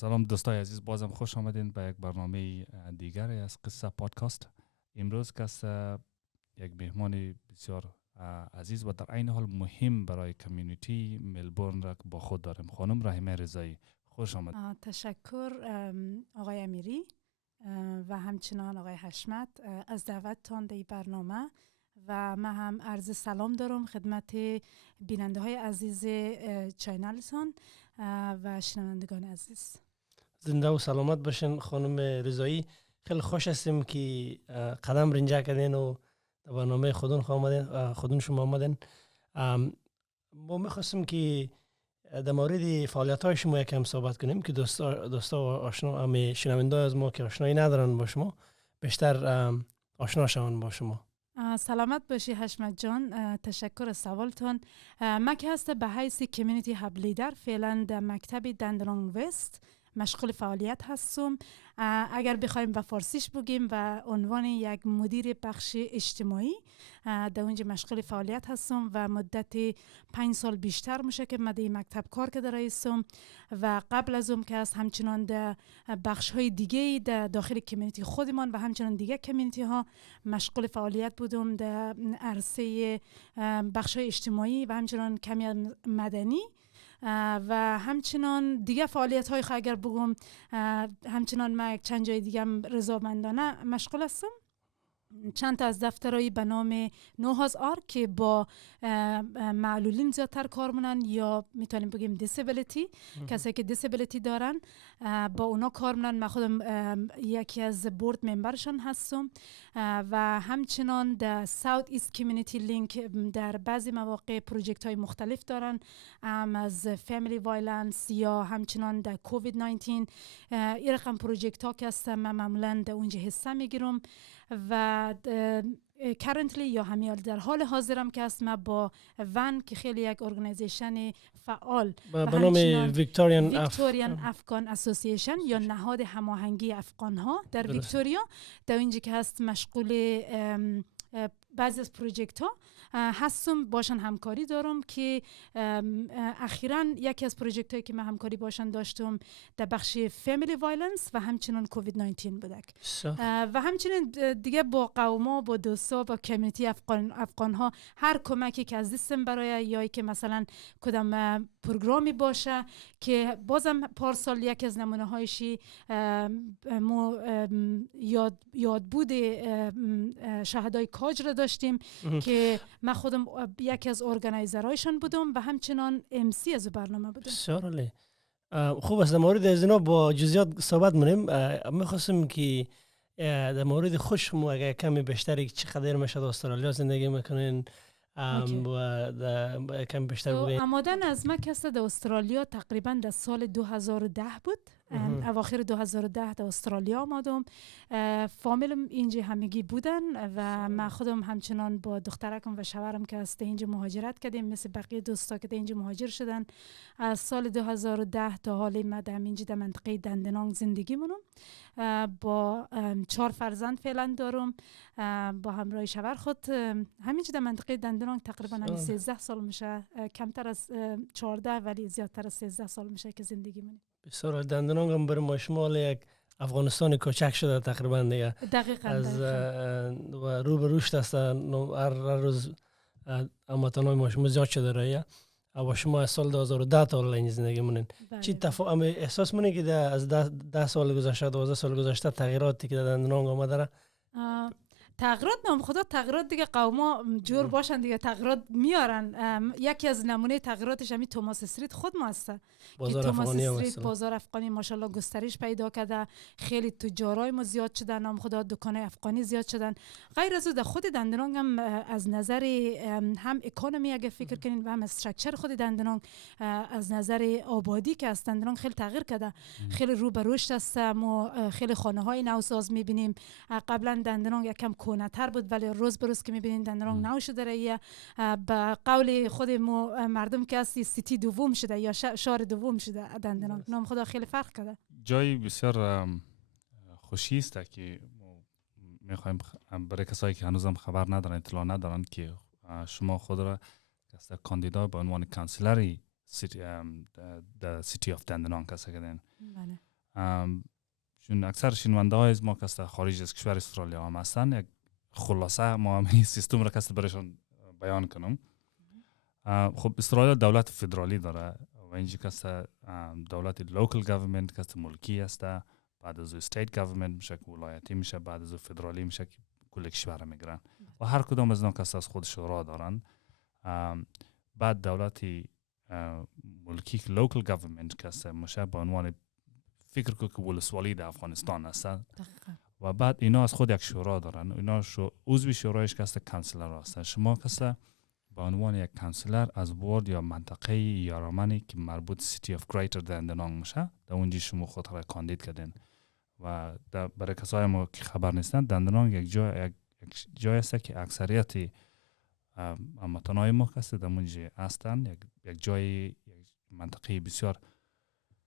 سلام دوستای عزیز، بازم خوش آمدین به یک برنامه دیگر از قصه پادکست. امروز کس یک مهمان بسیار عزیز و در عین حال مهم برای کمیونیتی ملبورن را با خود داریم. خانم رحیمه رضایی، خوش آمد. تشکر آقای امیری و همچنان آقای حشمت از دعوتتان در این برنامه و من هم عرض سلام دارم خدمت بیننده های عزیز چینلتان و شنوندگان عزیز. زنده و سلامت باشین خانم رضایی. خیلی خوش هستیم که قدم رنجا کردین و برنامه خودون شما آمدین. ما میخواستیم که در مورد فعالیت های شما یکم صحبت کنیم که دوستا و آشنا همه شنونده از ما که آشنایی ندارن با شما بیشتر آشنا شون با شما. سلامت باشی حشمت جان، تشکر از سوالتان. من که هست به حیث کمیونیتی هاب لیدر فعلا در مکتب دندنونگ وست مشغول فعالیت هستم. اگر بخوایم به فارسیش بگیم و عنوان یک مدیر بخش اجتماعی در اونجا مشغول فعالیت هستم و مدت 5 سال بیشتر میشه که من در مکتب کار کرده رئیسم و قبل از اون که هست همچنان در بخش های دیگه در داخل کمیونیتی خودمان و همچنان دیگه کمیونیتی ها مشغول فعالیت بودم در عرصه بخش های اجتماعی و همچنان کمی مدنی و همچنان دیگه فعالیت های اگر بگم همچنان من یک چند جای دیگه رضامندانه مشغول هستم. چند تا از دفترهایی به نام نوهاز آر که با معلولین زیادتر کار منن یا میتونیم بگیم دیسیبیلیتی، کسایی که دیسیبیلیتی دارن با اونا کار منن. من خودم یکی از بورد ممبرشون هستم و همچنان در ساوت ایست کمیونیتی لینک در بعضی مواقع پروژکت های مختلف دارن، از فامیلی وایلنس یا همچنان در کووید 19 این رقم پروژکت ها که هستم من معمولا در اونجا حصه میگیرم و currently یا همیال در حال حاضرم که هستم با ون که خیلی یک ارگانیزیشن فعال به نام ویکتوریان افغان اسوسییشن یا نهاد هماهنگی افغان ها در ویکتوریا در اینجا که هست مشغول بعضی از پروژکت ها هستم باشن همکاری دارم که اخیراً یکی از پروژکت هایی که من همکاری باشن داشتم در بخش فامیلی وایلنس و همچنان کووید 19 بودک و همچنین دیگه با قوما با دوستا با کمیونیتی افغان ها هر کمکی که از دستم برای یا که مثلا کدام پروگرامی باشه که بازم پارسال یکی از نمونه هایشی یاد بود شهدای کاج را داشتیم که من خودم یکی از ارگانایزرهایشان بودم و همچنان MC از برنامه بودم. بسیار خوب است. در مورد از اینا با جزئیات صحبت کنیم. می‌خواستم که در مورد خود شما اگه کمی بیشتر چقدر میشه در استرالیا زندگی میکنین و کمی بیشتر بگید. آمدن از من که در استرالیا تقریبا در سال 2010 بود. اواخر 2010 در استرالیا آمدم. فامیلم اینجا همگی بودن و من خودم همچنان با دخترکم و شوهرم که از اینجا مهاجرت کردیم مثل بقیه دوستا که اینجا مهاجر شدن. از سال 2010 تا حال من اینجا در منطقه دندنانگ زندگی مونم. با 4 فرزند فعلا دارم با همراه شوهر خود همینجا در منطقه دندنانگ تقریبا 13 سال میشه، کمتر از 14 ولی زیادتر از 13 سال میشه که زندگی مونیم. بسیار دندنانگ هم برای ما شمال یک افغانستان کوچک شده تقریبا دیگه. دقیقاً از و رو به رشد است. هر روز امواتانای ما شما زیاد شده رایه و شما از سال 2010 تا الان زندگی مونین. چی تفاهم احساس مونی که از 10 سال گذشته 12 سال گذشته تغییراتی که در دندنانگ آمده را؟ تغییرات نام خدا تغییرات دیگه قوما جور باشن دیگه تغییرات میارن. یکی از نمونه تغییراتش همین توماس استریت خود ما هست که توماس استریت بازار افغانی ماشاءالله گسترش پیدا کرده، خیلی تجارای ما زیاد شدن، نام خدا دکانای افغانی زیاد شدن. غیر از اون خود دندنانگ هم از نظر هم اکونومی اگه فکر کنین و هم استراکچر خود دندنانگ از نظر آبادی که از دندنانگ خیلی تغییر کرده، خیلی رو به رشد است. ما خیلی خانه‌های نوساز می‌بینیم. قبلا دندنانگ یکم کهنه‌تر بود ولی روز به روز که می‌بینین دندنانگ نو شده رایه. به قول خود مردم که هستی سیتی دوم شده یا شهر دوم شده دندنانگ. نام خدا خیلی فرق کرده. جای بسیار خوشی است که می‌خوایم برای کسایی که هنوزم خبر ندارن اطلاع ندارن که شما خود را از کاندیدا به عنوان کانسلری سیتی اف دندنانگ کسا کردین. چون اکثر شنونده های ما که از خارج از کشور استرالیا هم هستن، یک خلاصه ما همین سیستم را کسی برایشان بیان کنم. خب استرالیا دولت فدرالی داره و اینجا که دولت لوکل گورنمنت که ملکی است، بعد از استیت گورنمنت میشه که ولایتی میشه، بعد از فدرالی میشه که کل کشور میگیرن و هر کدام از اینا که از خود شورا دارن. بعد دولت ملکی که لوکل گورنمنت که میشه به عنوان فکر که ولسوالی در افغانستان است و بعد اینا از خود یک شورا دارن. اینا عضو شورایش که کانسلر هستن. شما که به عنوان یک کانسلر از وارد یا منطقه یارمنی که مربوط سیتی اف گریتر دندنانگ میشه، در اونجا شما خود را کاندید کردین و برای کسای ما که خبر نیستن، دندنانگ یک جای است که اکثریت هموطنای ما که در اونجا هستن. یک جای منطقه بسیار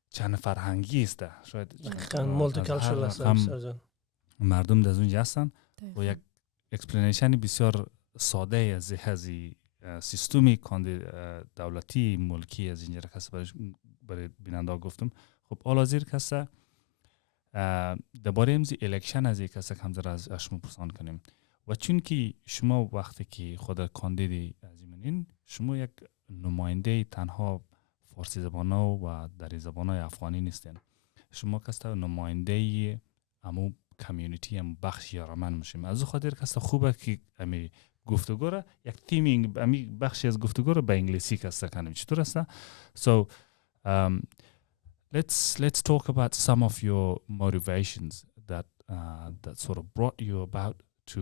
چند فرهنگی است، شاید مولتیکالچرال است. مردم در اونجا هستن و یک اکسپلینیشن بسیار ساده از سیستمی دولتی ملکی از اینجا کسی برای بیننده گفتم. خب حالا زیر کسی درباره امزی الکشن از یک کسی کم از شما پرسان کنیم و چون که شما وقتی که خود کاندیدی از این شما یک نماینده تنها فارسی زبانه و در زبانه افغانی نیستین. شما کسی نماینده امو کمیونیتی هم بخش یارمن میشیم. از خاطر کسی خوبه که امی گفتگو را یک تیمینگ امی بخشی از گفتگو را به انگلیسی کسی کنیم. چطور است؟ So let's talk about some of your motivations that sort of brought you about to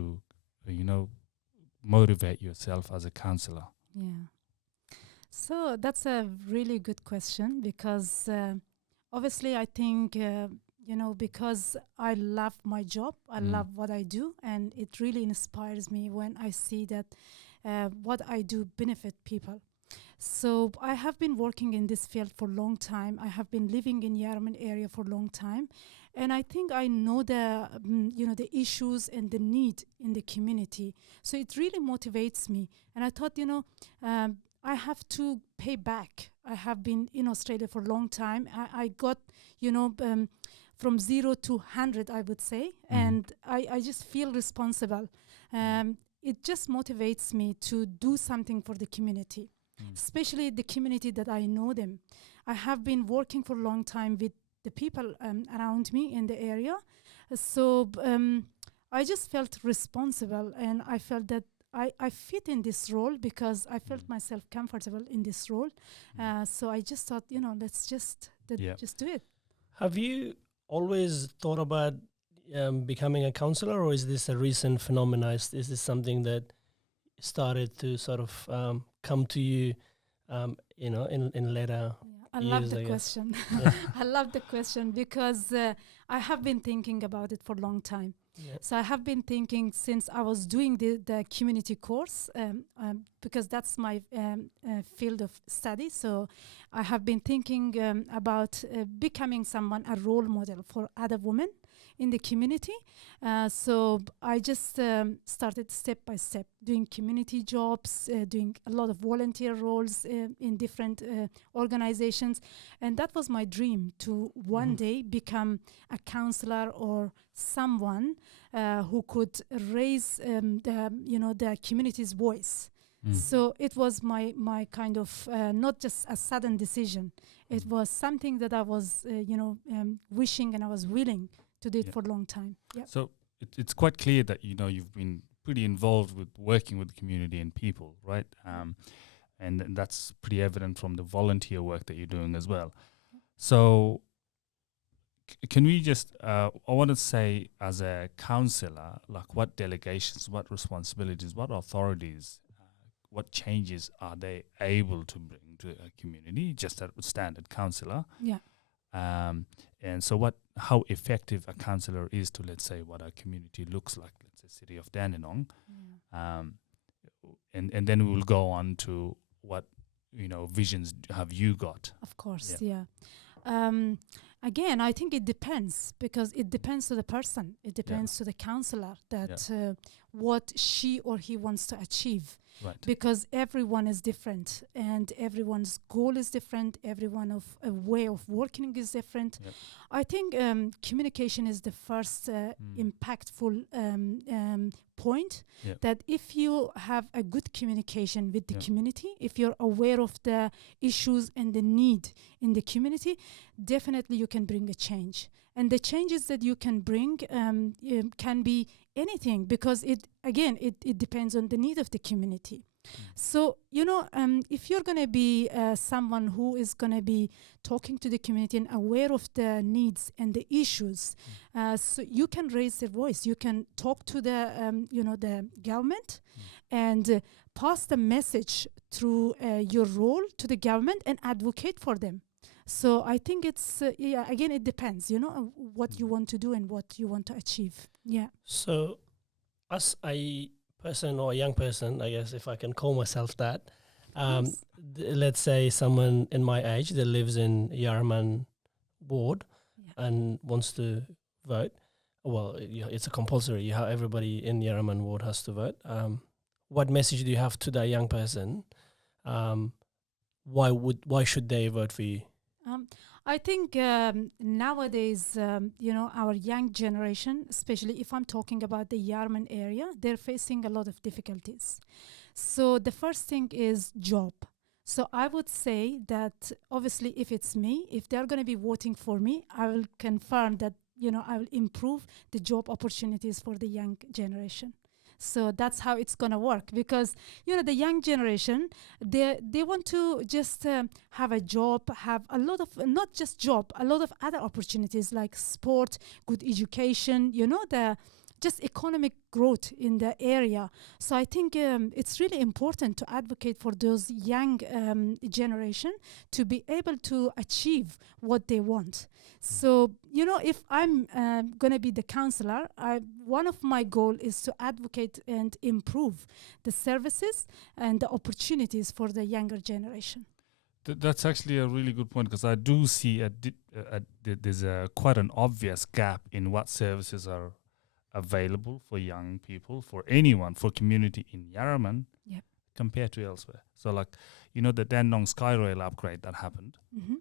motivate yourself as a counselor. Yeah. So that's a really good question because obviously I think because I love my job, I love what I do, and it really inspires me when I see that what I do benefit people. So I have been working in this field for a long time. I have been living in Yarraman area for a long time, and I think I know the issues and the need in the community. So it really motivates me. And I thought, I have to pay back. I have been in Australia for a long time. I got, from 0 to 100, I would say, and I just feel responsible. It just motivates me to do something for the community, especially the community that I know them. I have been working for a long time with the people around me in the area. So I just felt responsible, and I felt that I fit in this role because I felt myself comfortable in this role. So I just thought, let's just do it. Have you always thought about becoming a counselor, or is this a recent phenomenon? Is this something that started to sort of come to you, in later I years, love the question. I love the question because I have been thinking about it for a long time. Yeah. So I have been thinking since I was doing the community course because that's my field of study. So I have been thinking about becoming a role model for other women in the community. So I just started step by step doing community jobs, doing a lot of volunteer roles in different organizations. And that was my dream, to one day become a counselor or someone who could raise the community's voice. So it was my kind of not just a sudden decision. It was something that I was wishing, and I was willing to do it for a long time. Yeah. So it's quite clear that you've been pretty involved with working with the community and people, right? And that's pretty evident from the volunteer work that you're doing as well. So can we just I want to say, as a counselor, like what delegations, what responsibilities, what authorities, what changes are they able to bring to a community, just a standard counselor? Yeah. And so how effective a counselor is to, let's say, what a community looks like, let's say City of Dandenong. And then we will go on to what, visions have you got? Of course, Again, I think it depends, because it depends to the person. It depends to the counselor that what she or he wants to achieve. Right. Because everyone is different and everyone's goal is different. Everyone of a way of working is different. Yep. I think communication is the first impactful point. Yep. That if you have a good communication with the Yep. community, if you're aware of the issues and the need in the community, definitely you can bring a change. And the changes that you can bring can be anything, because it depends on the need of the community. So, if you're going to be someone who is going to be talking to the community and aware of the needs and the issues, so you can raise the voice. You can talk to the, the government and pass the message through your role to the government and advocate for them. So I think it's, again, it depends, what you want to do and what you want to achieve. Yeah. So as a person or a young person, I guess if I can call myself that, Yes. let's say someone in my age that lives in Yarraman Ward Yeah. and wants to vote. Well, it's a compulsory. Everybody in Yarraman Ward has to vote. What message do you have to that young person? Why should they vote for you? I think nowadays, our young generation, especially if I'm talking about the Yarraman area, they're facing a lot of difficulties. So the first thing is job. So I would say that obviously if it's me, if they're going to be voting for me, I will confirm that, I will improve the job opportunities for the young generation. So that's how it's going to work, because, the young generation, they want to just have a job, have a lot of, not just job, a lot of other opportunities like sport, good education, the just economic growth in the area. So I think it's really important to advocate for those young generation to be able to achieve what they want. So, if I'm going to be the counselor, one of my goal is to advocate and improve the services and the opportunities for the younger generation. That's actually a really good point, because I do see there's quite an obvious gap in what services are available for young people, for anyone, for community in Yarraman, Yep. compared to elsewhere. So like, the Dandenong Skyrail upgrade that happened. Mm-hmm.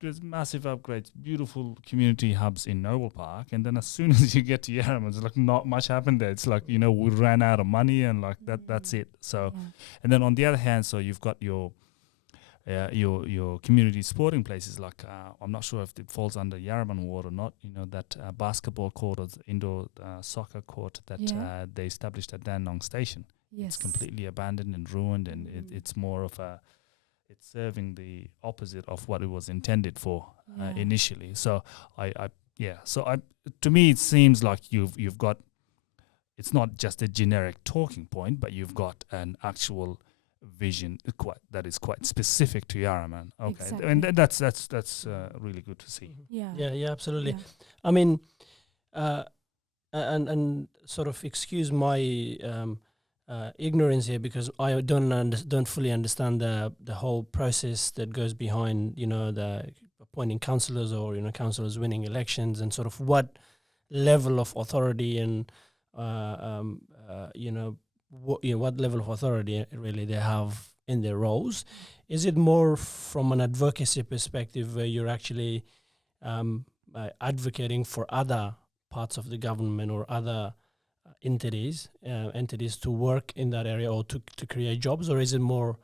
There's massive upgrades, beautiful community hubs in Noble Park, and then as soon as you get to Yarraman, it's like not much happened there. It's like, we ran out of money and like that's it. So, and then on the other hand, so you've got your community sporting places, like I'm not sure if it falls under Yarraman Ward or not, that basketball court or indoor soccer court that they established at Dandenong Station. Yes. It's completely abandoned and ruined, and it's more of it's serving the opposite of what it was intended for initially. So to me it seems like you've got, it's not just a generic talking point, but you've got an actual vision that is quite specific to Yarraman. Okay, Exactly. and that's really good to see. Yeah. Absolutely. Yeah. I mean, and sort of excuse my ignorance here, because I don't fully understand the whole process that goes behind, the appointing councillors or councillors winning elections, and sort of what level of authority and what level of authority really they have in their roles. Is it more from an advocacy perspective, where you're actually advocating for other parts of the government or other entities to work in that area or to create jobs? Or is it more,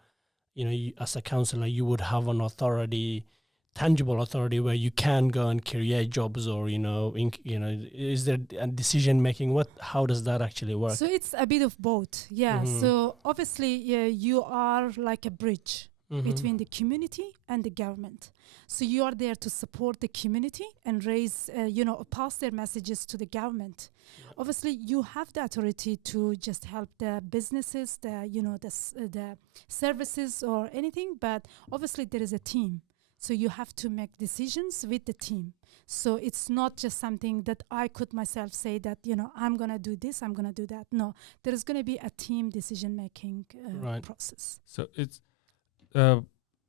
you, as a councillor, you would have an authority, tangible authority, where you can go and create jobs, or is there a decision making? How does that actually work? So it's a bit of both. So obviously you are like a bridge between the community and the government. So you are there to support the community and raise, pass their messages to the government. Obviously, you have the authority to just help the businesses, the services or anything, but obviously there is a team. So you have to make decisions with the team. So it's not just something that I could myself say that, I'm going to do this, I'm going to do that. No, there is going to be a team decision-making process. So it's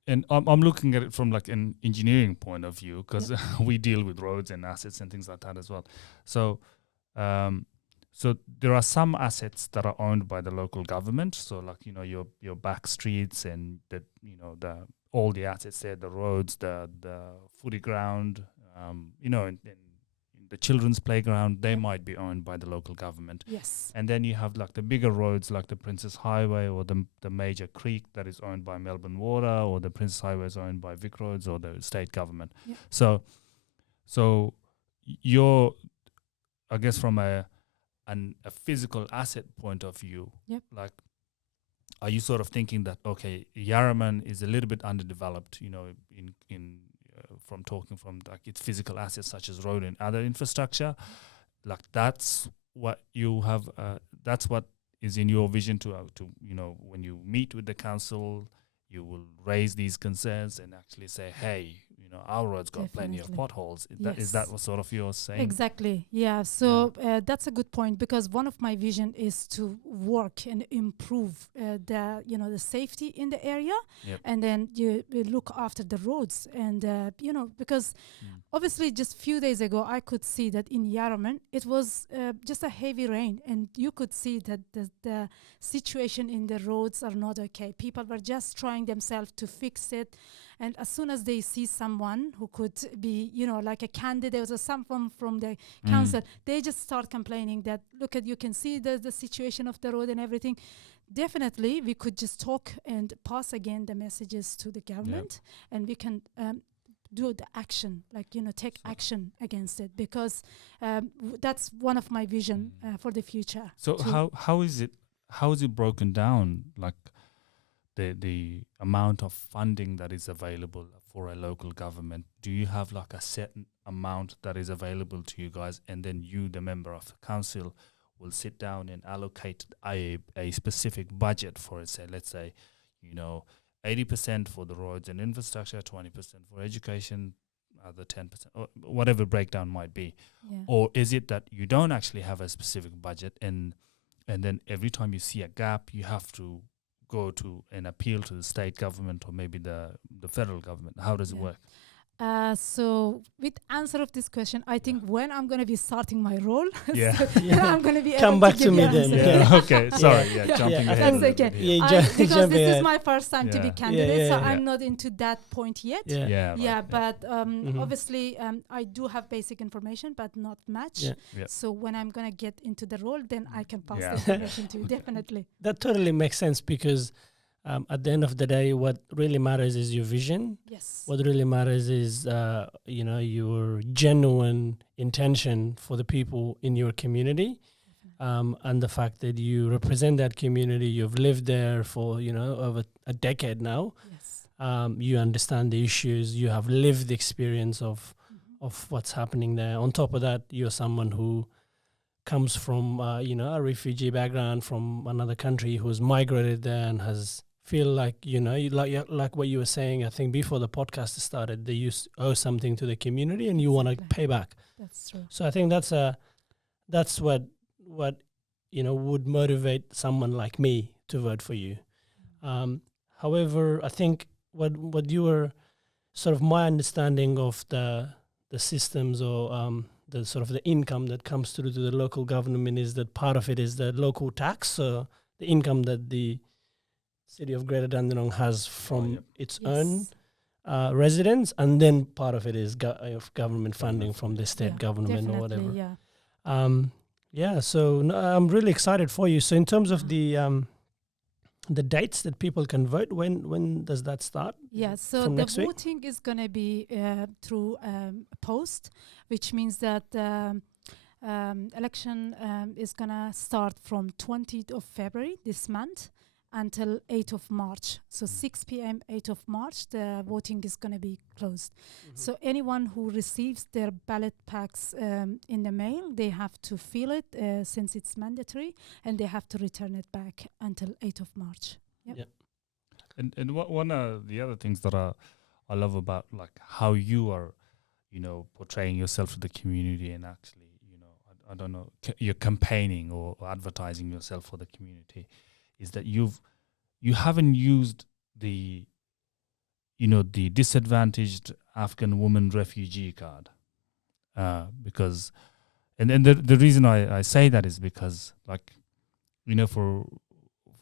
and I'm looking at it from like an engineering point of view, because we deal with roads and assets and things like that as well. So so there are some assets that are owned by the local government. So like, your back streets and the all the assets there, the roads, the footy ground, and the children's playground, they might be owned by the local government. Yes. And then you have like the bigger roads like the Princess Highway or the major creek that is owned by Melbourne Water, or the Princess Highway is owned by Vic Roads or the state government. Yeah. So you're, I guess, from a physical asset point of view, like, are you sort of thinking that, okay, Yarraman is a little bit underdeveloped, in from talking from like its physical assets such as road and other infrastructure, like that's what you have, that's what is in your vision to when you meet with the council, you will raise these concerns and actually say, hey, our road's got plenty of potholes. Is that what sort of you're saying? Exactly. Yeah. So that's a good point, because one of my vision is to work and improve the safety in the area, and then you look after the roads, and because obviously just few days ago I could see that in Yarraman it was just a heavy rain, and you could see that the situation in the roads are not okay. People were just trying themselves to fix it. And as soon as they see someone who could be, like a candidate or someone from the council, they just start complaining that, look at, you can see the situation of the road and everything. Definitely, we could just talk and pass again the messages to the government, and we can do the action, like, take action against it, because that's one of my vision for the future. So how is it broken down, like the amount of funding that is available for a local government? Do you have like a certain amount that is available to you guys, and then you, the member of the council, will sit down and allocate a specific budget for it? Say, let's say, 80% for the roads and infrastructure, 20% for education, other 10%, or whatever breakdown might be. Or is it that you don't actually have a specific budget, and then every time you see a gap, you have to go to and appeal to the state government or maybe the federal government? How does it work? So with answer of this question, I think when I'm going to be starting my role, I'm going to be come able back to me give you then. answer. Okay, sorry, jumping ahead. That's okay. Because this is my first time to be candidate, so I'm not into that point yet. But obviously I do have basic information, but not much. So when I'm going to get into the role, then I can pass the information to you, definitely. That totally makes sense, because at the end of the day, what really matters is your vision. Yes. What really matters is, your genuine intention for the people in your community, and the fact that you represent that community. You've lived there for, over a decade now. Yes. You understand the issues. You have lived the experience of what's happening there. On top of that, you're someone who comes from, a refugee background from another country, who's migrated there and has feel like, like what you were saying, I think before the podcast started, you owe something to the community and you want to pay back. That's true. So I think that's what would motivate someone like me to vote for you. However, I think what you were sort of, my understanding of the systems, or the sort of the income that comes through to the local government, is that part of it is the local tax, so the income that the City of Greater Dandenong has from its own residents, and then part of it is government funding from the state government or whatever. So I'm really excited for you. So in terms of the dates that people can vote, when does that start? So the voting is going to be through a post, which means that election is going to start from 20th of February this month until 8th of March. So 6 p.m., 8th of March, the voting is going to be closed. So anyone who receives their ballot packs in the mail, they have to fill it since it's mandatory, and they have to return it back until 8th of March. And one of the other things that I love about like how you are, portraying yourself to the community, and actually, I don't know, you're campaigning or advertising yourself for the community, is that you haven't used the the disadvantaged Afghan woman refugee card. Because, and the reason I say that is because, like,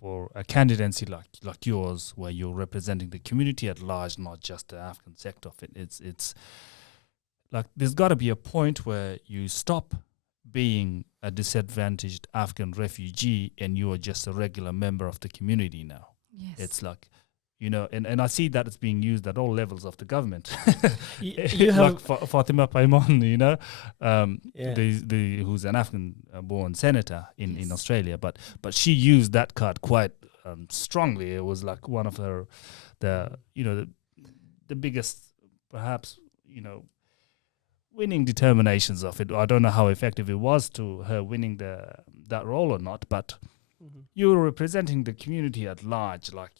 for a candidacy like yours, where you're representing the community at large, not just the Afghan sector of it, it's like there's got to be a point where you stop being a disadvantaged Afghan refugee and you are just a regular member of the community now. Yes. It's like, and I see that it's being used at all levels of the government. You have Fatima Paiman, who's an Afghan-born senator in Australia, but she used that card quite strongly. It was like one of the biggest, perhaps, winning determinations of it. I don't know how effective it was to her winning that role or not, but you're representing the community at large, like,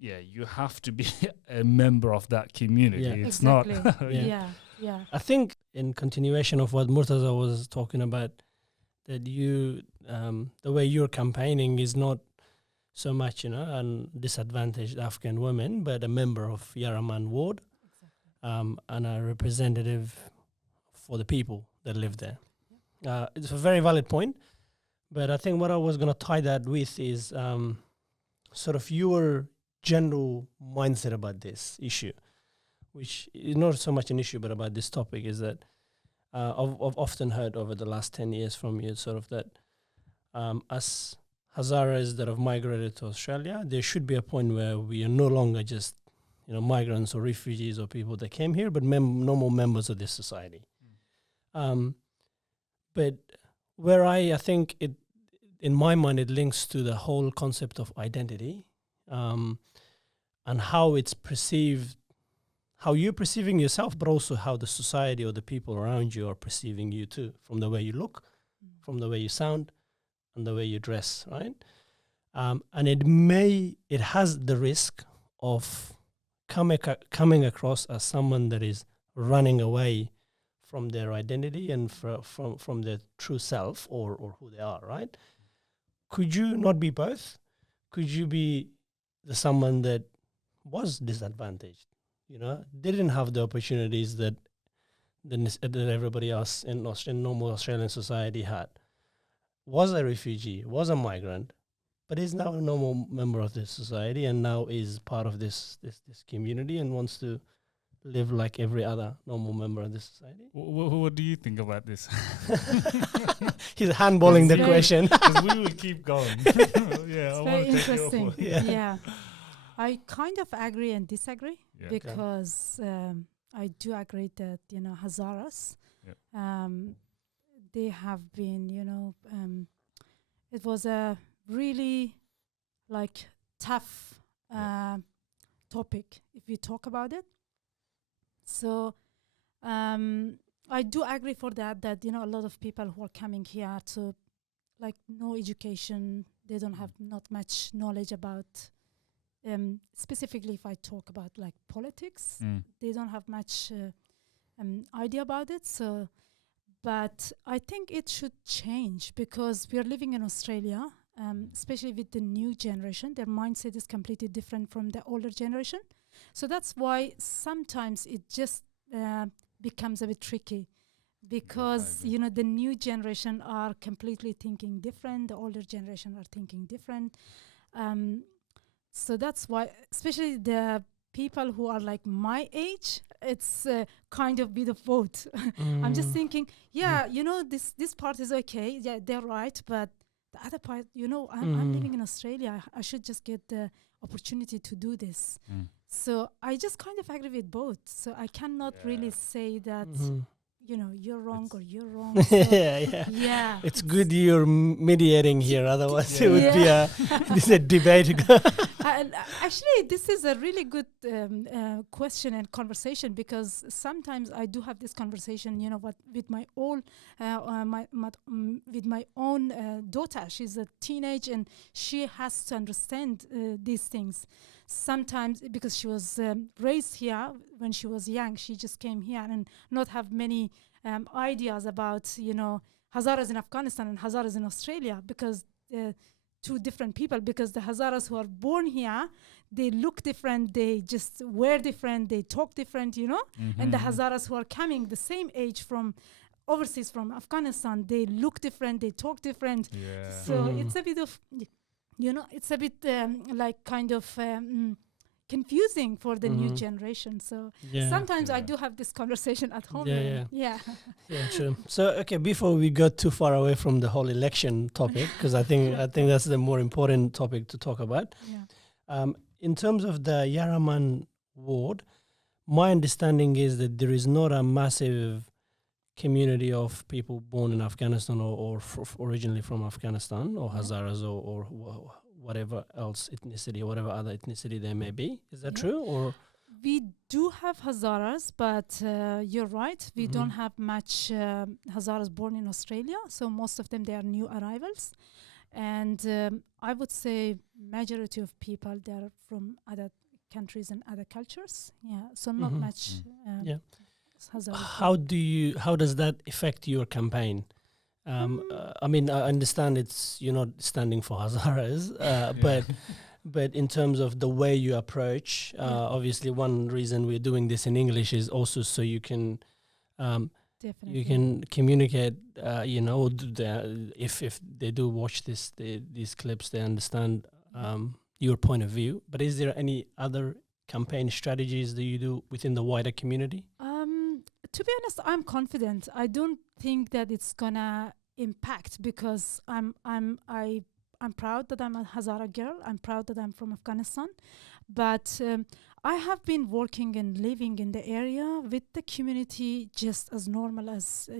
you have to be a member of that community. Yeah. It's Exactly. not. Yeah. I think in continuation of what Mortaza was talking about, that you, the way you're campaigning is not so much, a disadvantaged Afghan woman, but a member of Yarraman Ward, and a representative for the people that live there. It's a very valid point, but I think what I was going to tie that with is sort of your general mindset about this issue, which is not so much an issue, but about this topic, is that I've often heard over the last 10 years from you sort of that as Hazaras that have migrated to Australia, there should be a point where we are no longer just migrants or refugees or people that came here, but normal members of this society. But where I think it, in my mind, it links to the whole concept of identity, and how it's perceived, how you're perceiving yourself, but also how the society or the people around you are perceiving you too, from the way you look, from the way you sound, and the way you dress, right? And it has the risk of coming across as someone that is running away from their identity and from their true self or who they are, right? Could you not be both? Could you be someone that was disadvantaged, didn't have the opportunities that everybody else in normal Australian society had, was a refugee, was a migrant, but is now a normal member of this society and now is part of this community and wants to live like every other normal member of this society? What do you think about this? He's handballing the question. Because we will keep going. It's very interesting. Yeah. I kind of agree and disagree because I do agree that, Hazaras, they have been, it was a really tough topic if we talk about it. So I do agree for that a lot of people who are coming here to no education, they don't have not much knowledge about specifically if I talk about politics, they don't have much idea about it. So, but I think it should change because we are living in Australia, especially with the new generation. Their mindset is completely different from the older generation. So that's why sometimes it just becomes a bit tricky because, the new generation are completely thinking different. The older generation are thinking different. So that's why, especially the people who are my age, it's kind of bit of both. I'm just thinking, this part is okay. Yeah, they're right. But the other part, I'm living in Australia. I should just get the opportunity to do this. So I just kind of agree with both. So I cannot really say that, you're wrong or you're wrong. So yeah. It's good you're mediating here. Otherwise, it would be a debate. Actually, this is a really good question and conversation because sometimes I do have this conversation, with my own daughter. She's a teenage and she has to understand these things. Sometimes because she was raised here when she was young, she just came here and not have many ideas about, Hazaras in Afghanistan and Hazaras in Australia because two different people, because the Hazaras who are born here, they look different, they just wear different, they talk different, and the Hazaras who are coming the same age from overseas, from Afghanistan, they look different, they talk different. Yeah. So it's a bit of, it's a bit like kind of confusing for the new generation. So sometimes I do have this conversation at home. Yeah, true. So, okay, before we go too far away from the whole election topic, because I think that's the more important topic to talk about. In terms of the Yarraman Ward, my understanding is that there is not a massive community of people born in Afghanistan or originally from Afghanistan, or Hazaras or whatever else ethnicity, or whatever other ethnicity there may be. Is that true? Or we do have Hazaras, but you're right, we don't have much Hazaras born in Australia. So most of them, they are new arrivals. And I would say majority of people, they are from other countries and other cultures. So not much. How does that affect your campaign? I mean, I understand you're not standing for Hazaras, but in terms of the way you approach, obviously one reason we're doing this in English is also so you can you can communicate. If they do watch these clips, they understand your point of view. But is there any other campaign strategies that you do within the wider community? To be honest, I'm confident. I don't think that it's gonna impact, because I'm proud that I'm a Hazara girl. I'm proud that I'm from Afghanistan. But I have been working and living in the area with the community just as normal as,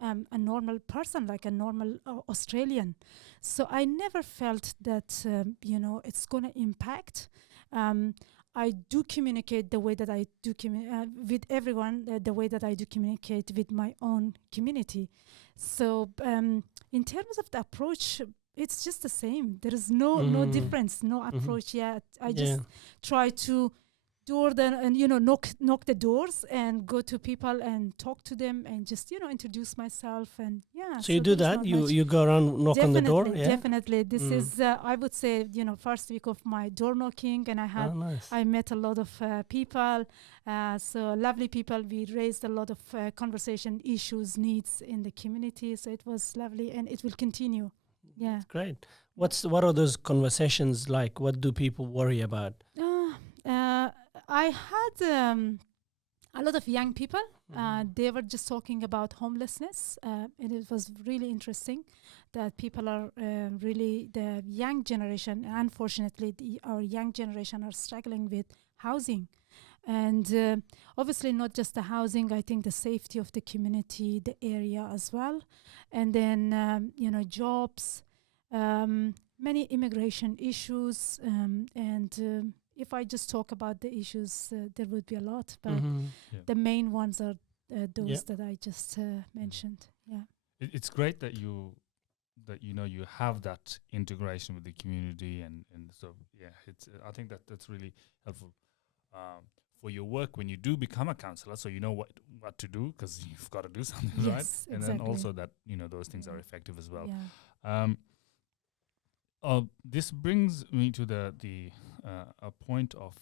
a normal person, like a normal Australian. So I never felt that, it's going to impact. I do communicate the way that I do with everyone, the way that I do communicate with my own community. So in terms of the approach, it's just the same. There is no difference, no approach yet. I just try to knock the doors and go to people and talk to them and just introduce myself and So you do that? You go around knock on the door? Yeah, definitely. This is I would say first week of my door knocking, and I met a lot of people. So lovely people. We raised a lot of conversation issues, needs in the community. So it was lovely, and it will continue. Yeah, that's great. What are those conversations like? What do people worry about? I had a lot of young people. They were just talking about homelessness, and it was really interesting that people are really, the young generation, unfortunately, our young generation are struggling with housing. And obviously not just the housing, I think the safety of the community, the area as well. And then, jobs, many immigration issues, and if I just talk about the issues, there would be a lot, but the main ones are those that I just mentioned. Yeah, it's great that you have that integration with the community, and so it's I think that's really helpful for your work when you do become a counsellor, so you know what to do, because you've got to do something, right? Exactly. And then also that those things are effective as well. Yeah. This brings me to the a point of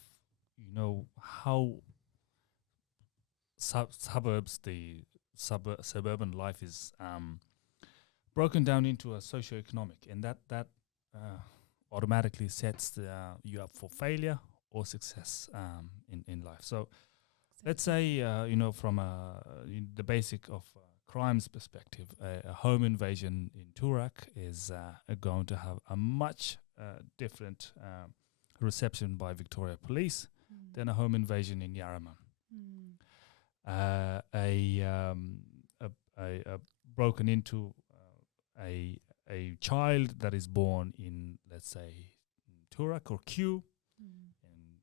how suburban life is broken down into a socioeconomic, and that automatically sets you up for failure or success in life. So let's say from the basic of crimes perspective, a home invasion in Turak is going to have a much different reception by Victoria Police than a home invasion in Yarraman. A broken into a child that is born in, let's say, Turak or Kew, and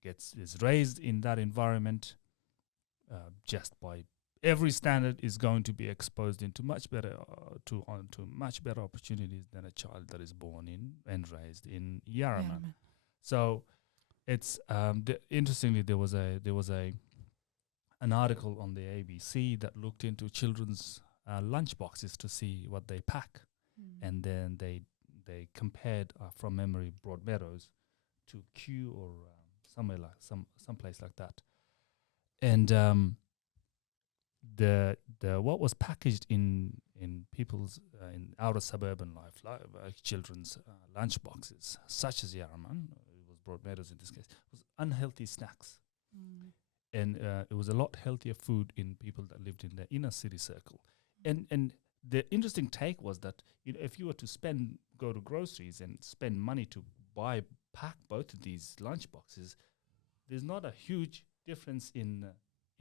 is raised in that environment, just by every standard is going to be exposed into much better to much better opportunities than a child that is born in and raised in Yarraman. So it's interestingly, there was an article on the ABC that looked into children's lunch boxes to see what they pack, and then they they compared from memory Broadmeadows to Kew or somewhere like some place like that, and the what was packaged in people's in outer suburban life, like children's lunch boxes, such as Yarraman, it was Broadmeadows in this case, was unhealthy snacks. And it was a lot healthier food in people that lived in the inner city circle. And the interesting take was that, you know, if you were to go to groceries and spend money to pack both of these lunch boxes, there's not a huge difference in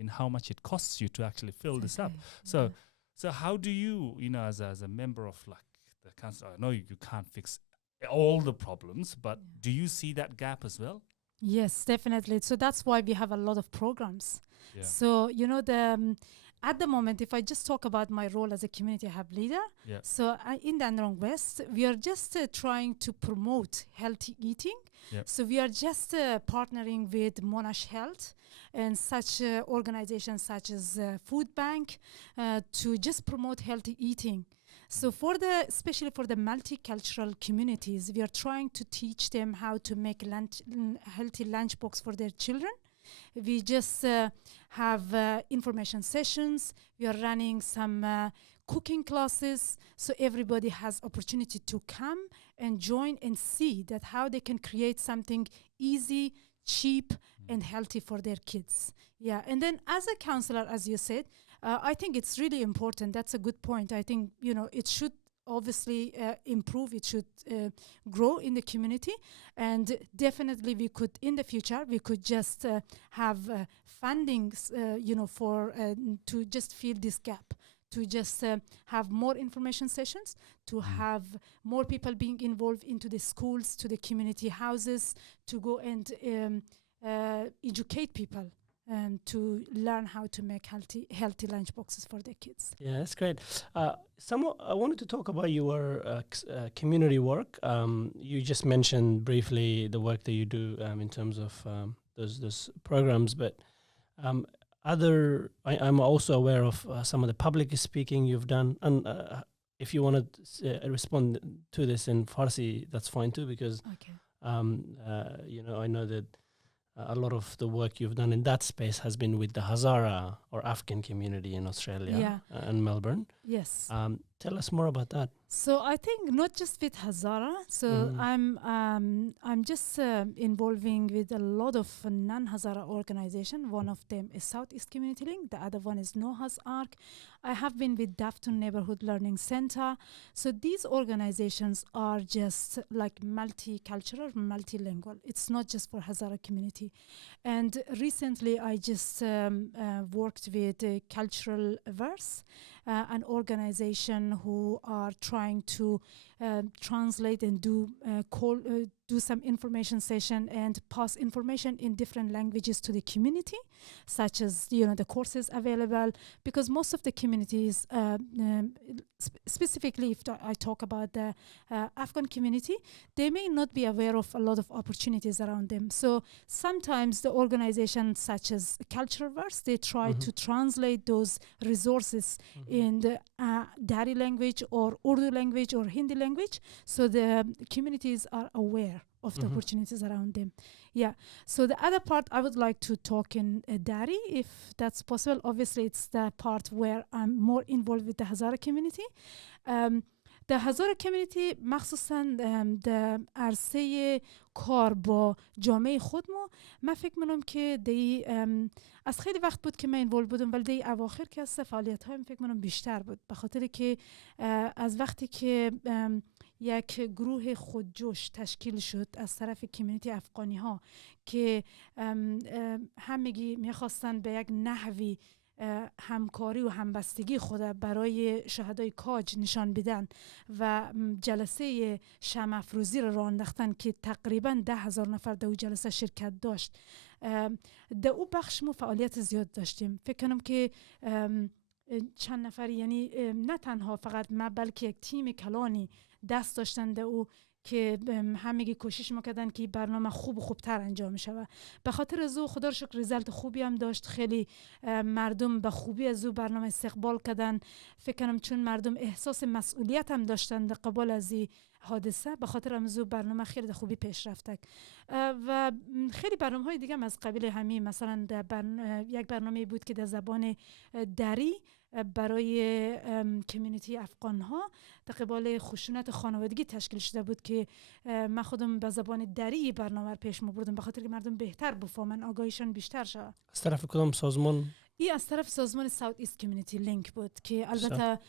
how much it costs you to actually fill this up. So how do you, you know, as a member of like the council, I know you can't fix all the problems, but do you see that gap as well? Yes, definitely. So that's why we have a lot of programs. Yeah. So, you know, at the moment, if I just talk about my role as a community hub leader, so in Dandenong West, we are just trying to promote healthy eating. So we are just partnering with Monash Health and such organizations such as Food Bank to just promote healthy eating. So especially for the multicultural communities, we are trying to teach them how to make healthy lunchbox for their children. We just have information sessions. We are running some cooking classes, so everybody has opportunity to come and join and see that how they can create something easy, cheap, and healthy for their kids. Yeah, and then as a counselor, as you said, I think it's really important. That's a good point. I think, you know, it should obviously improve. It should grow in the community. And definitely we could, in the future, we could just have fundings, you know, for to just fill this gap, to just have more information sessions, to have more people being involved into the schools, to the community houses, to go and educate people. To learn how to make healthy lunch boxes for their kids. Yeah, that's great. I wanted to talk about your community work. You just mentioned briefly the work that you do in terms of those programs, but I'm also aware of some of the public speaking you've done. And if you want to respond to this in Farsi, that's fine too, because you know, I know that a lot of the work you've done in that space has been with the Hazara or Afghan community in Australia and Melbourne. Yes. Tell us more about that. So I think not just with Hazara. So I'm just involving with a lot of non-Hazara organization. One of them is Southeast Community Link. The other one is Noah's Ark. I have been with Dafton Neighborhood Learning Center. So these organizations are just like multicultural, multilingual. It's not just for Hazara community. And recently I just worked with Cultural Verse, an organization who are trying to translate and do some information session and pass information in different languages to the community, such as, you know, the courses available, because most of the communities, specifically if I talk about the Afghan community, they may not be aware of a lot of opportunities around them. So sometimes the organizations such as Cultural Verse, they try to translate those resources in the Dari language or Urdu language or Hindi language, so the communities are aware of the opportunities around them. Yeah. So the other part I would like to talk in Dari, if that's possible. Obviously, it's the part where I'm more involved with the Hazara community. The Hazara community مخصوصاً در عرصه کار با جامعه خودمو، من فکر می‌کنم که از خیلی وقت بود که من اینوالو بودم، ولی دی اواخر که از فعالیت‌هایم فکر می‌کنم بیشتر بود، به خاطر که از وقتی که یک گروه خودجوش تشکیل شد از طرف کمیونیتی افغانی ها که همگی میخواستن به یک نحوی همکاری و همبستگی خود برای شهدای کاج نشان بدن و جلسه شمع افروزی را انداختن که تقریبا 10,000 نفر در اون جلسه شرکت داشت. در اون بخش ما فعالیت زیاد داشتیم. فکر کنم که چند نفر، یعنی نه تنها فقط ما بلکه یک تیم کلانی دست داشتن در او که همگی کوشش میکردن که برنامه خوب و خوبتر انجام شود. به خاطر از او خدا رو شکر ریزالت خوبی هم داشت. خیلی مردم به خوبی از او برنامه استقبال کردن. فکر کنم چون مردم احساس مسئولیت هم داشتن در قبال از این حادثه، به خاطر از او برنامه خیلی خوبی پیش رفته. و خیلی برنامه‌های دیگه هم از قبیل همین، مثلا یک برنامه بود که در زبان دری برای کمیونیتی افغان ها در قبال خشونت خانوادگی تشکیل شده بود که من خودم به زبان دری برنامه پیش بردم به خاطر که مردم بهتر بفهمن، آگاهیشان بیشتر شود. از طرف کدام سازمان؟ این از طرف سازمان ساوت ایست کمیونیتی لینک بود که البته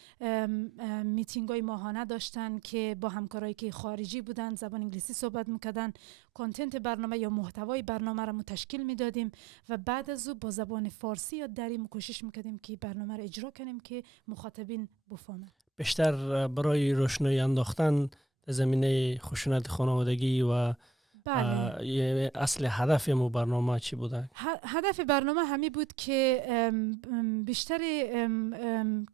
میتینگ های ماهانه داشتن که با همکارایی که خارجی بودن زبان انگلیسی صحبت میکردن، کانتنت برنامه یا محتوای برنامه را تشکیل میدادیم و بعد از او با زبان فارسی یا دری کوشش میکردیم که برنامه را اجرا کنیم که مخاطبین بفهمن. بیشتر برای روشنایی انداختن در زمینه خشونت خانوادگی و بله. اصل هدف مو برنامه چی بوده؟ هدف برنامه همی بود که بیشتر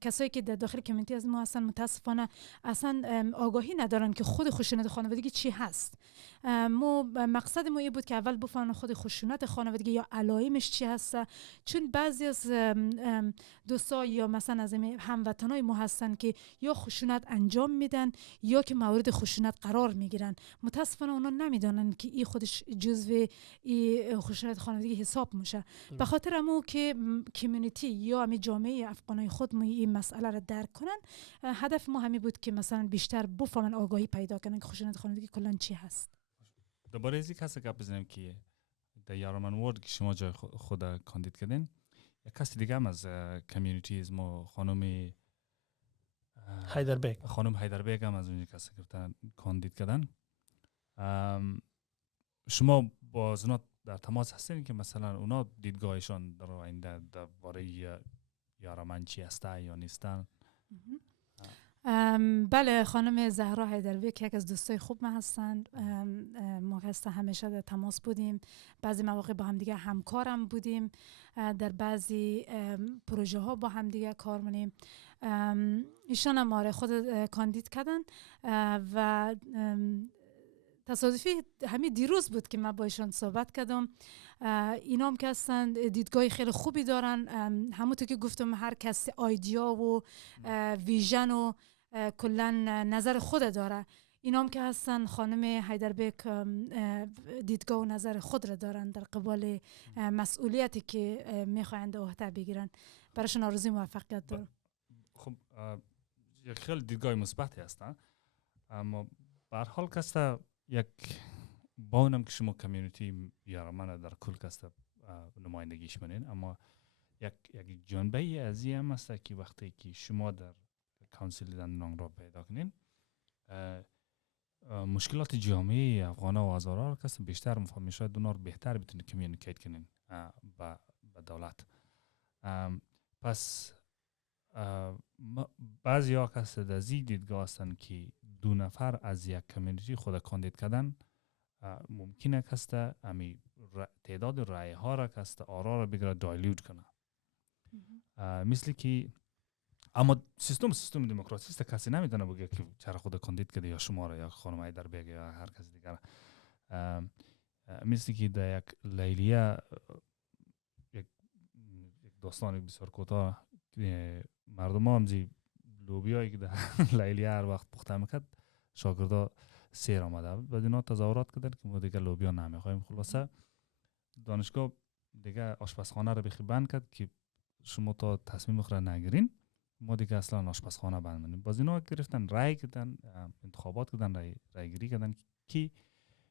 کسایی که در داخل کمیونیتی از ما هستن متاسفانه اصلا آگاهی ندارن که خود خشونت خانوادگی چی هست. مقصد ما این بود که اول بفهمن خود خشونت خانوادگی یا علائمش چی هست، چون بعضی از دوستا یا مثلا از هموطنای ما هستن که یا خشونت انجام میدن یا که مورد خشونت قرار میگیرن. متاسفانه اونا نمیدونن که این خودش جزو این خشونت خانوادگی حساب میشه. به خاطر امو که کمیونیتی یا همین جامعه افغانای خود این مسئله را درک کنن، هدف ما همین بود که مثلا بیشتر بفهمن، آگاهی پیدا کنن که خشونت خانوادگی کلا چی هست. دوباره ازی کسی گپ بزنیم که در یارمن وارد که شما جای خود کاندید کردین، یک کسی دیگه هم از کمیونیتی از ما خانم حیدربیگ هم از اونجا کسی کاندید کردن. شما با اونا در تماس هستین که مثلا اونا دیدگاهشان در آینده درباره یارمن چی هسته یا نیستن؟ بله، خانم زهرا حیدربیگ که یک از دوستای خوب من هستن، ما همیشه در تماس بودیم، بعضی مواقع با هم دیگه همکارم بودیم، در بعضی پروژه ها با هم دیگه کار می‌کنیم. ایشان هم آره خود کاندید کردن و تصادفی همین دیروز بود که من با ایشان صحبت کردم. اینا هم که هستن دیدگاه خیلی خوبی دارن، همونطور که گفتم هر کس آیدیا و ویژن و کلا نظر خود داره. اینا هم که هستن خانم حیدربیگ دیدگاه و نظر خود را دارن در قبال مسئولیتی که میخواهند عهده بگیرن. براشون آرزوی موفقیت دارم. خب خیلی دیدگاه مثبتی هستن، اما به هر حال کسته یک باونم که شما کمیونیتی یارمن در کل کسته نمایندگیش منین، اما یک جنبه از این هم هست که وقتی که شما در کانسیل دندنانگ را پیدا کنین، مشکلات جامعه افغان و آزارا را کسی بیشتر مفهوم شاید اونا رو بهتر بتونید کمیونیکیت کنین با دولت. پس بعضی ها کسی در زی دیدگاه هستن که 2 نفر از یک کمیونیتی خود کاندید کردن ممکنه کسته امی تعداد رای ها را کسته آرا را بگیره دایلیوت کنه. مثل که اما سیستم دموکراتیست کسی نمیدونه بگه که چرا خود کاندید کرده یا شما را یا خانم حیدربیگ یا هر کس دیگر. مثل که در یک لیلیه یک داستان بسیار کوتاه، مردم هم زی لوبی هایی که در لیلیه هر وقت پخته میکرد شاگردا سیر آمده بود، بعد اینا تظاهرات کردن که ما دیگه لوبیا نمیخوایم. خلاصه دانشگاه دیگه آشپزخانه رو بخی بند کرد که شما تا تصمیم بخوره نگیرین، ما دیگه اصلا آشپزخانه بند منیم. باز اینا گرفتن رای کردن، انتخابات کردن، رای گیری کردن که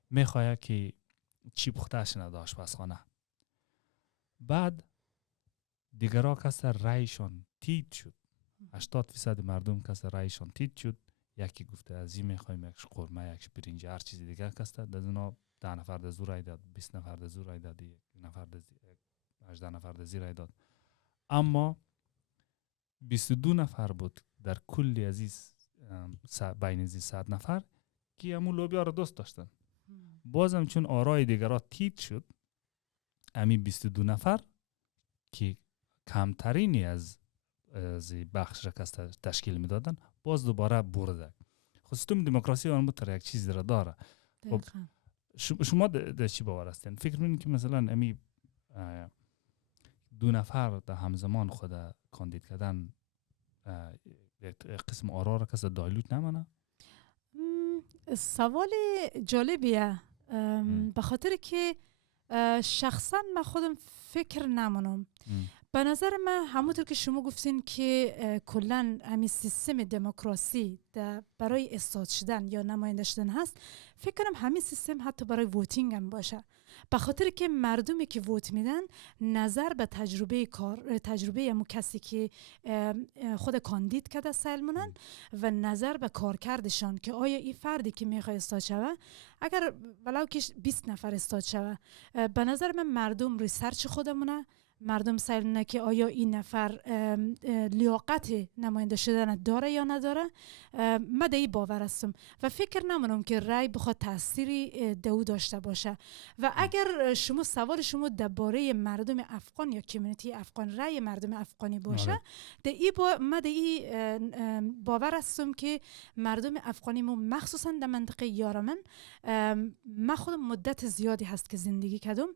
میخواه که چی پخته شنه در آشپزخانه. بعد دیگرها کس رایشان تیت شد، 80% مردم کس رایشان تیت شد. یکی گفته از این میخوایم، یکش قرمه، یکش برنج، هر چیزی دیگه کسته. در اونا 10 نفر در زور رای داد، 20 نفر در زور رای داد، 1 نفر در 18 نفر در زیر رای داد. اما 22 نفر بود در کل عزیز بین از 100 نفر که همون لوبیا رو دوست داشتن. بازم چون آرای دیگرها تیت شد، امی 22 نفر که کمترینی از بخش را تشکیل میدادن باز دوباره برده. سیستم دموکراسی آن بتر یک چیز را داره. خب شما در چی باور هستین؟ فکر می‌کنید که مثلا امی دو نفر در همزمان خود کاندید کردن یک قسم آرا را کس دایلوت نمانه؟ سوال جالبیه، به خاطر که شخصا من خودم فکر نمانم. به نظر من همونطور که شما گفتین که کلن همین سیستم دموکراسی برای استاد شدن یا نماینده شدن هست، فکر کنم همین سیستم حتی برای ووتینگ هم باشه، به خاطر که مردمی که ووت میدن نظر به تجربه همون کسی که خود کاندید کرده سلمونن و نظر به کارکردشان که آیا این فردی که میخواد استاد شوه، اگر ولو که 20 نفر استاد شوه، به نظر من مردم ریسرچ خودمونه، مردم سعی می‌کنن که آیا این نفر لیاقت نماینده شدن داره یا نداره. من در این باور هستم و فکر نمونم که رای بخواد تأثیری دو داشته باشه. و اگر سوال شما درباره مردم افغان یا کمیونیتی افغان، رای مردم افغانی باشه، من در این باور هستم که مردم افغانی مخصوصا در منطقه یارمن، من خودم مدت زیادی هست که زندگی کردم،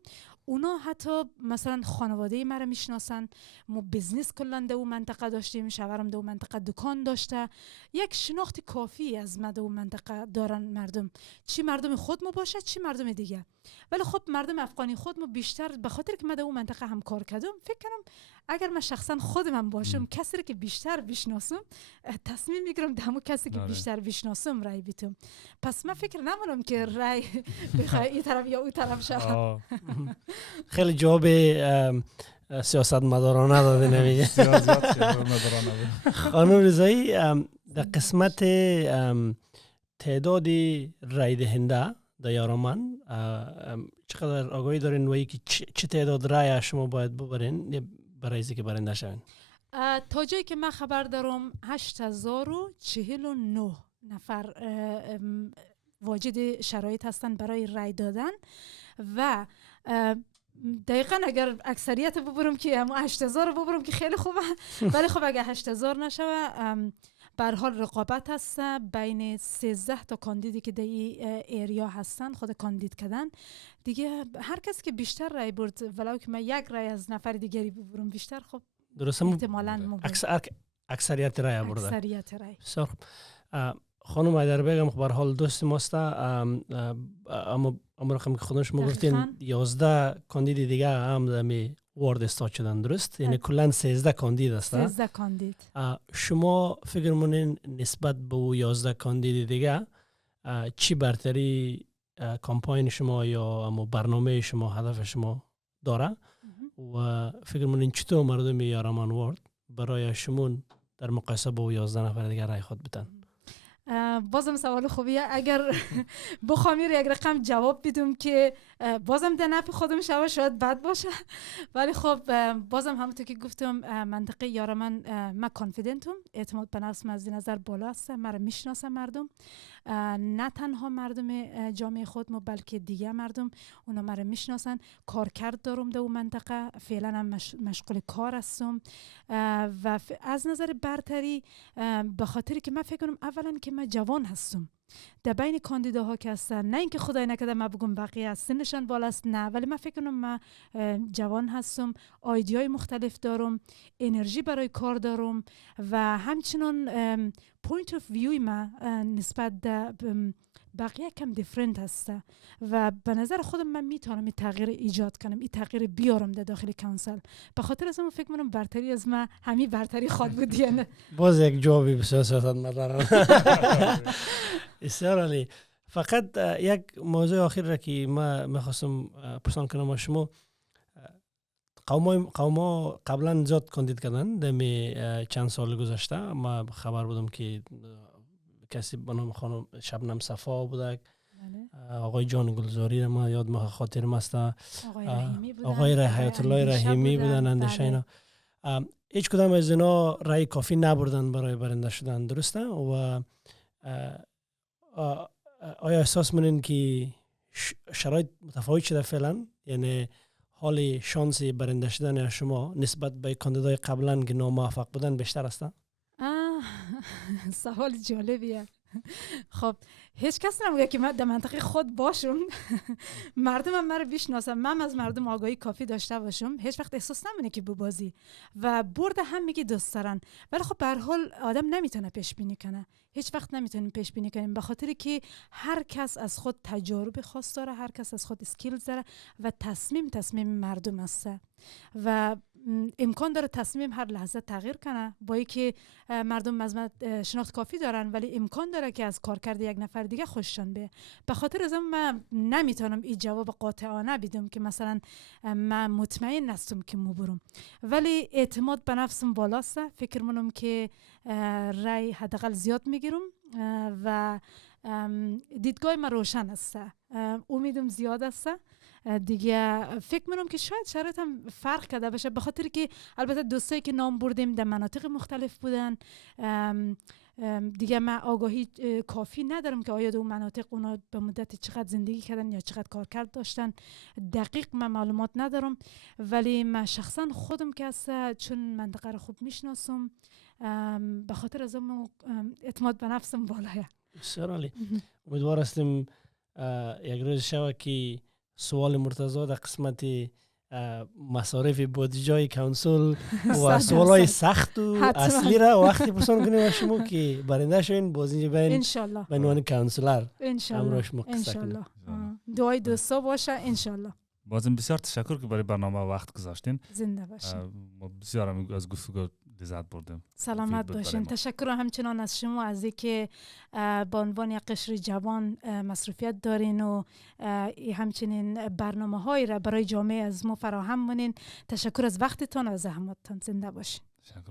اونا حتی مثلا خانواده مرا میشناسن، ما بزنس کلا در اون منطقه داشتیم، شوهرم در اون منطقه دکان داشته، یک شناخت کافی از ما در اون منطقه دارن مردم، چی مردم خودمو باشه چی مردم دیگه. ولی خب مردم افغانی خودمو بیشتر به خاطر که من در اون منطقه هم کار کردم، فکر کنم اگر من شخصا خودم باشم، کسی که بیشتر بشناسم، تصمیم میگیرم در همون کسی که بیشتر بشناسم رای بدم. پس من فکر نمونم که رای بخوای این طرف یا اون طرف شه. خیلی جواب سیاست مدارانه داده نمیگه. خانم رضایی، در قسمت تعداد رای دهنده در یارمن چقدر آگاهی دارین و چه تعداد رای شما باید ببرین برای اینکه برنده شوین؟ تا جایی که من خبر دارم 8049 نفر واجد شرایط هستن برای رای دادن و دقیقا اگر اکثریت ببرم که همون 8000 ببرم که خیلی خوبه، ولی خب اگر 8000 نشوه، به هر حال رقابت هست بین 13 تا کاندیدی که در این ایریا هستن، خود کاندید کردن دیگه. هر کس که بیشتر رای برد، ولو که من یک رای از نفر دیگری ببرم بیشتر، خب احتمالاً اکثریت رای برده. اکثریت رای. بسیار خانم ایدر بیگم به هر حال دوست ماست، اما رقم که خودش ما گفتین 11 کاندید دیگه هم در وارد استاد شدن، درست؟ یعنی کلا 13 کاندید است. 13 کاندید. شما فکر مونین نسبت به 11 کاندید دیگه چی برتری کمپاین شما یا اما برنامه شما، هدف شما داره و فکر مونین چطور مردم یارمان وارد برای شما در مقایسه با 11 نفر دیگه رای خود بدن؟ بازم سوال خوبیه. اگر بخوام یک رقم جواب بدم که بازم در نفع خودم شاید بد باشه، ولی خب بازم همونطور که گفتم منطقه یارمن من کانفیدنتم، اعتماد به نفس از نظر بالا است، مرا میشناسم مردم، نه تنها مردم جامعه خودم بلکه دیگه مردم اونا مرا میشناسن. کارکرد دارم در اون منطقه، فعلا هم مشغول کار هستم و از نظر برتری به خاطر که من فکر کنم اولا که من جوان هستم در بین کاندیداها که هستن، نه اینکه خدای نکرده من بگم بقیه سنشان بالاست، نه، ولی من فکر کنم من جوان هستم، ایده‌های مختلف دارم، انرژی برای کار دارم و همچنان پوینت اف ویوی من نسبت بقیه کم دیفرنت هسته و به نظر خودم من میتونم این تغییر ایجاد کنم، این تغییر بیارم در داخل کانسل. به خاطر از من فکر کنم برتری از من همین برتری خود بود یا نه. باز یک جوابی بسیار سیاست مدارانه. بسیار عالی. فقط یک موضوع آخر را که ما میخواستم پرسان کنم از شما، قوما قبلا زیاد کاندید کردن در چند سال گذشته. ما خبر بودم که کسی به نام خانم شبنم صفا بوده، آقای جان گلزاری را ما یاد ما خاطر ماست، آقای حیات الله رحیمی بودن، اندیشه اینا. هیچ کدام از اینا رای کافی نبردن برای برنده شدن، درسته؟ و آیا احساس منین که شرایط متفاوت شده فعلا؟ یعنی حال شانس برنده شدن شما نسبت به کاندیدای قبلا که ناموفق بودن بیشتر است؟ سوال جالبیه. خب هیچ کس نمیگه که من در منطقه خود باشم. مردم هم مرا بشناسن، من از مردم آگاهی کافی داشته باشم، هیچ وقت احساس نمونه که ببازی و برد هم میگه دوست دارن. ولی خب به هر حال آدم نمیتونه پیش بینی کنه، هیچ وقت نمیتونیم پیش بینی کنیم، به خاطر که هر کس از خود تجارب خاص داره، هر کس از خود اسکیلز داره و تصمیم مردم است و امکان داره تصمیم هر لحظه تغییر کنه. با اینکه مردم از من شناخت کافی دارن ولی امکان داره که از کارکرد یک نفر دیگه خوششان بیاد. به خاطر از من نمیتونم این جواب قاطعانه بدم که مثلا من مطمئن هستم که برم، ولی اعتماد به نفسم بالاست. فکر منم که رای حداقل زیاد میگیرم و دیدگاه من روشن است، امیدم زیاد است دیگه. فکر می‌کنم که شاید شرایط هم فرق کرده باشه، به خاطر که البته دوستایی که نام بردیم در مناطق مختلف بودن دیگه. من آگاهی کافی ندارم که آیا در اون مناطق اونا به مدت چقدر زندگی کردن یا چقدر کارکرد داشتن، دقیق من معلومات ندارم. ولی من شخصا خودم که هست چون منطقه رو خوب میشناسم، به خاطر از اون اعتماد به نفسم بالاه. بسیار عالی. امیدوار هستیم یک روز شود که سوال مرتضی در قسمت مصارف بودجه کانسول و سوالای سخت و اصلی را وقتی پرسان کنیم و شما که برنده شوین بازی بین عنوان کانسولر همراهش مقصد کنیم. دعای دوستا باشه انشالله. بازم بسیار تشکر که برای برنامه وقت گذاشتین. زنده باشین. ما بسیار از گفتگو لذت بردیم. سلامت باشین. تشکر همچنان از شما از اینکه با عنوان یک قشر جوان مصروفیت دارین و همچنین برنامه‌هایی را برای جامعه از ما فراهم کنین. تشکر از وقتتان و زحمتتان. زنده باشین.